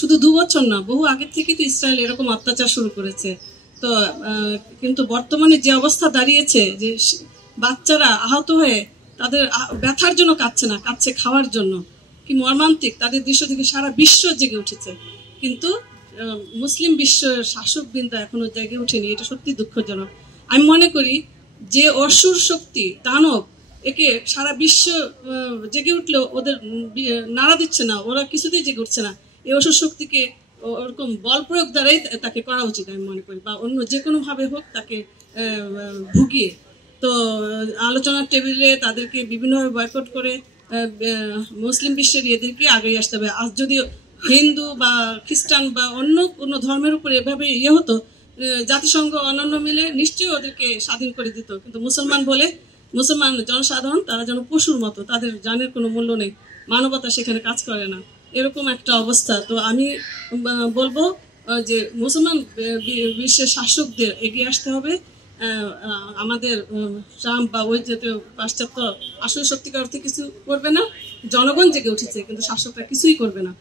শুধু 2 বছর না, বহু আগে থেকে তো ইসরায়েল এরকম অত্যাচার শুরু করেছে। তো কিন্তু বর্তমানে যে অবস্থা দাঁড়িয়েছে, যে বাচ্চারা আহত হয়ে তাদের ব্যথার জন্য কাঁদছে না, কাঁদছে খাওয়ার জন্য, কি মর্মান্তিক তাদের দৃশ্য থেকে সারা বিশ্ব জেগে উঠেছে। কিন্তু মুসলিম বিশ্বের শাসকবৃন্দ এখনো জেগে উঠেনি, এটা সত্যি দুঃখজনক। আমি মনে করি যে অসুর শক্তি দানব, একে সারা বিশ্ব জেগে উঠলেও ওদের নাড়া দিচ্ছে না, ওরা কিছুতেই জেগে উঠছে না। এই অসুর শক্তিকে ওরকম বল প্রয়োগ দ্বারাই তাকে করা উচিত আমি মনে করি, বা অন্য যে কোনো ভাবে হোক তাকে ভুগিয়ে। তো আলোচনার টেবিলে তাদেরকে বিভিন্নভাবে বয়কট করে মুসলিম বিশ্বের এদেরকে আগে আসতে হবে। আজ যদি হিন্দু বা খ্রিস্টান বা অন্য কোনো ধর্মের উপরে এভাবে হতো, জাতিসংঘ অন্যান্য মিলে নিশ্চয়ই ওদেরকে স্বাধীন করে দিত। কিন্তু মুসলমান জনসাধারণ তারা যেন পশুর মতো, তাদের জানের কোনো মূল্য নেই, মানবতা সেখানে কাজ করে না, এরকম একটা অবস্থা। তো আমি বলবো যে মুসলমান বিশ্বের শাসকদের এগিয়ে আসতে হবে। আমাদের ট্রাম্প বা ওই জাতীয় পাশ্চাত্য আসলে সত্যিকার অর্থে কিছু করবে না। জনগণ জেগে উঠেছে, কিন্তু শাসকরা কিছুই করবে না।